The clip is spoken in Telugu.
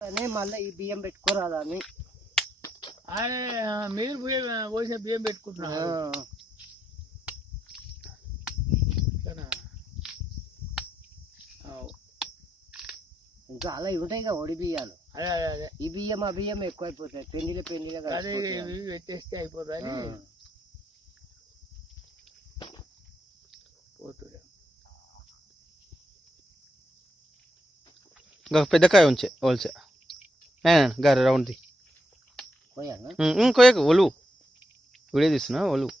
అని మళ్ళీ ఈ బియ్యం పెట్టుకోరాదని మీరు పోసిన బియ్యం పెట్టుకుంటున్నారు. ఇంకా అలా ఉంటాయి కదా ఒడి బియ్యాలు. అదే ఈ బియ్యం ఆ బియ్యం ఎక్కువ అయిపోతాయి. పెండిగా పెట్టేస్తే అయిపోతుంది. పోతుంది. ఇంకా పెద్దకాయ ఉంచే ఓల్సే గారు రౌండ్ది కొయ్యకు ఒలువు వీడియో తీస్తున్నా ఒలువు